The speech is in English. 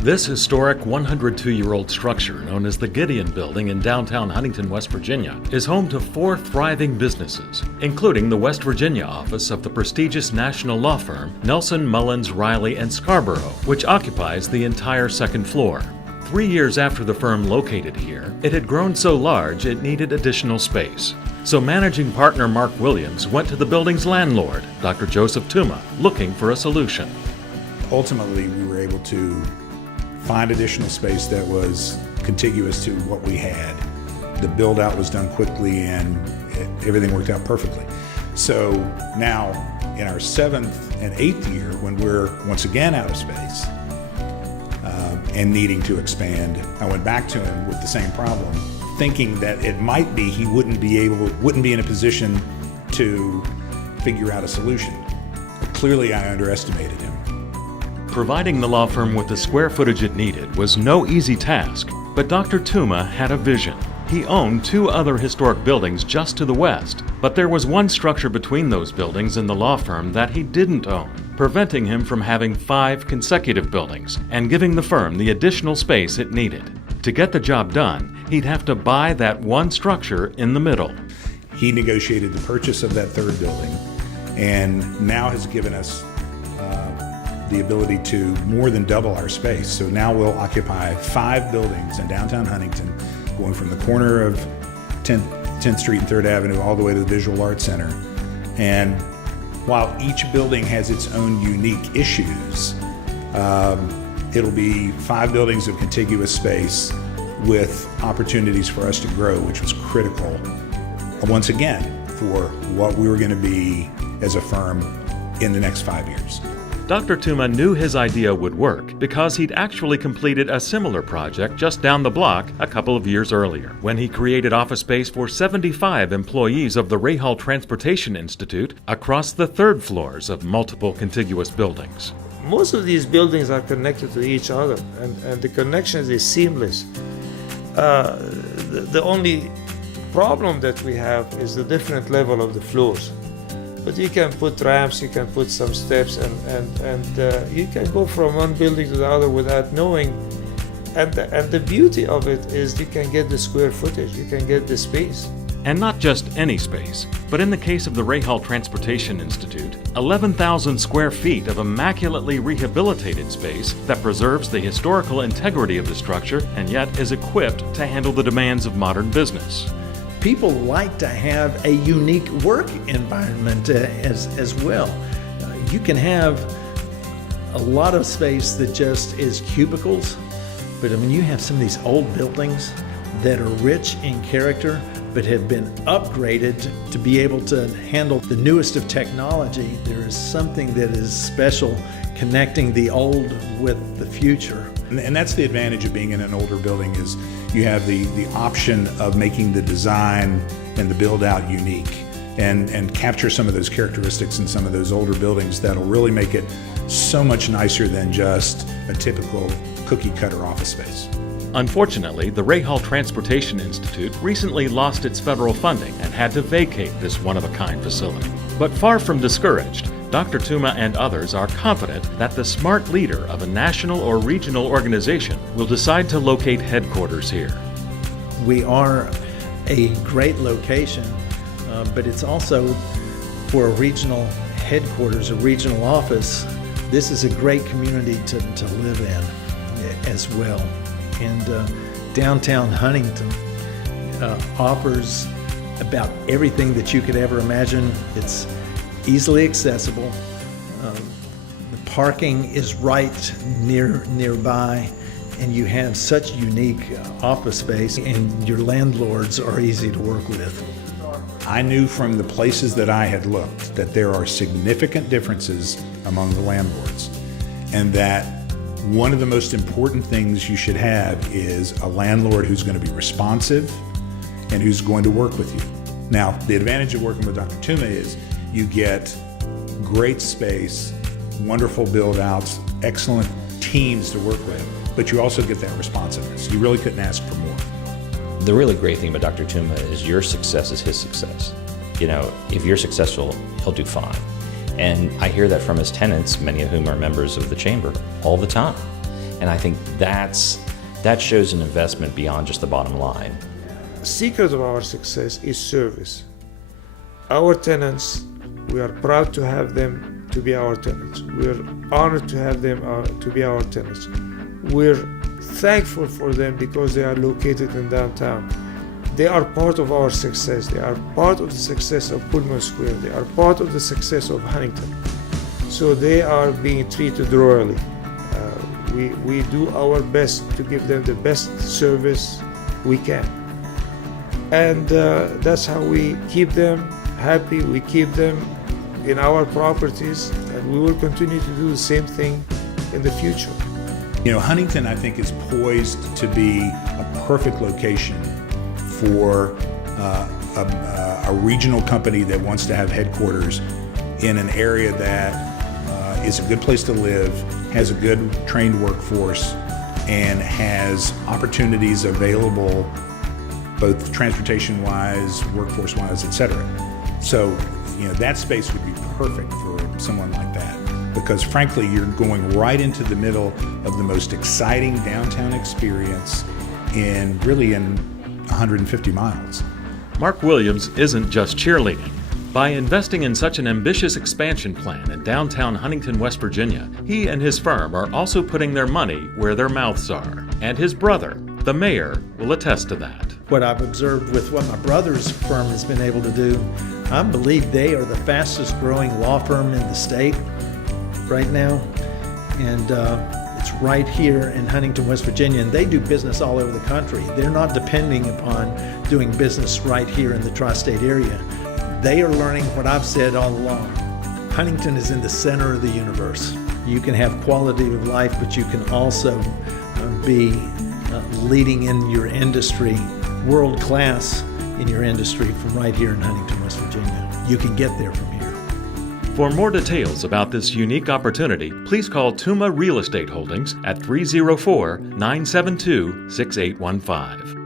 This historic 102-year-old structure, known as the Gideon Building in downtown Huntington, West Virginia, is home to 4 thriving businesses, including the West Virginia office of the prestigious national law firm Nelson, Mullins, Riley & Scarborough, which occupies the entire second floor. 3 years after the firm located here, it had grown so large it needed additional space. So managing partner Mark Williams went to the building's landlord, Dr. Joseph Touma, looking for a solution. Ultimately, we were able to find additional space that was contiguous to what we had. The build out was done quickly and everything worked out perfectly. So now in our 7th and 8th year, when we're once again out of space and needing to expand, I went back to him with the same problem, thinking that it might be he wouldn't be in a position to figure out a solution. But clearly I underestimated him. Providing the law firm with the square footage it needed was no easy task, but Dr. Touma had a vision. He owned 2 other historic buildings just to the west, but there was one structure between those buildings and the law firm that he didn't own, preventing him from having 5 consecutive buildings and giving the firm the additional space it needed. To get the job done, he'd have to buy that one structure in the middle. He negotiated the purchase of that 3rd building and now has given us the ability to more than double our space. So now we'll occupy 5 buildings in downtown Huntington, going from the corner of 10th Street and 3rd Avenue all the way to the Visual Arts Center. And while each building has its own unique issues, it'll be 5 buildings of contiguous space with opportunities for us to grow, which was critical, once again, for what we were going to be as a firm in the next 5 years. Dr. Touma knew his idea would work because he'd actually completed a similar project just down the block a couple of years earlier, when he created office space for 75 employees of the Rehal Transportation Institute across the 3rd floors of multiple contiguous buildings. Most of these buildings are connected to each other, and the connection is seamless. The only problem that we have is the different level of the floors. But you can put ramps, you can put some steps, and you can go from one building to the other without knowing. And the beauty of it is you can get the square footage, you can get the space. And not just any space, but in the case of the Rehal Transportation Institute, 11,000 square feet of immaculately rehabilitated space that preserves the historical integrity of the structure and yet is equipped to handle the demands of modern business. People like to have a unique work environment as well. You can have a lot of space that just is cubicles, but when you have some of these old buildings that are rich in character but have been upgraded to be able to handle the newest of technology, there is something that is special connecting the old with the future. And that's the advantage of being in an older building, is you have the option of making the design and the build out unique and capture some of those characteristics in some of those older buildings that'll really make it so much nicer than just a typical cookie cutter office space. Unfortunately, the Rehal Transportation Institute recently lost its federal funding and had to vacate this one-of-a-kind facility. But far from discouraged, Dr. Touma and others are confident that the smart leader of a national or regional organization will decide to locate headquarters here. We are a great location, but it's also for a regional headquarters, a regional office. This is a great community to live in as well. And downtown Huntington offers about everything that you could ever imagine. It's easily accessible. The parking is right nearby, and you have such unique office space, and your landlords are easy to work with. I knew from the places that I had looked that there are significant differences among the landlords, and that one of the most important things you should have is a landlord who's going to be responsive and who's going to work with you. Now, the advantage of working with Dr. Touma is you get great space, wonderful build-outs, excellent teams to work with, but you also get that responsiveness. You really couldn't ask for more. The really great thing about Dr. Touma is your success is his success. You know, if you're successful, he'll do fine. And I hear that from his tenants, many of whom are members of the chamber, all the time. And I think that shows an investment beyond just the bottom line. Secret of our success is service. Our tenants, we are proud to have them to be our tenants. We're honored to have them to be our tenants. We're thankful for them because they are located in downtown. They are part of our success. They are part of the success of Pullman Square. They are part of the success of Huntington. So they are being treated royally. We do our best to give them the best service we can. And that's how we keep them happy. We keep them in our properties, and we will continue to do the same thing in the future. You know, Huntington, I think, is poised to be a perfect location for a regional company that wants to have headquarters in an area that is a good place to live, has a good trained workforce, and has opportunities available both transportation-wise, workforce-wise, etc. So, you know, that space would be perfect for someone like that, because frankly, you're going right into the middle of the most exciting downtown experience in 150 miles. Mark Williams isn't just cheerleading. By investing in such an ambitious expansion plan in downtown Huntington, West Virginia, he and his firm are also putting their money where their mouths are. And his brother, the mayor, will attest to that. What I've observed with what my brother's firm has been able to do, I believe they are the fastest growing law firm in the state right now. And it's right here in Huntington, West Virginia, and they do business all over the country. They're not depending upon doing business right here in the tri-state area. They are learning what I've said all along. Huntington is in the center of the universe. You can have quality of life, but you can also be leading in your industry, world class in your industry from right here in Huntington, West Virginia. You can get there from here. For more details about this unique opportunity, please call Touma Real Estate Holdings at 304-972-6815.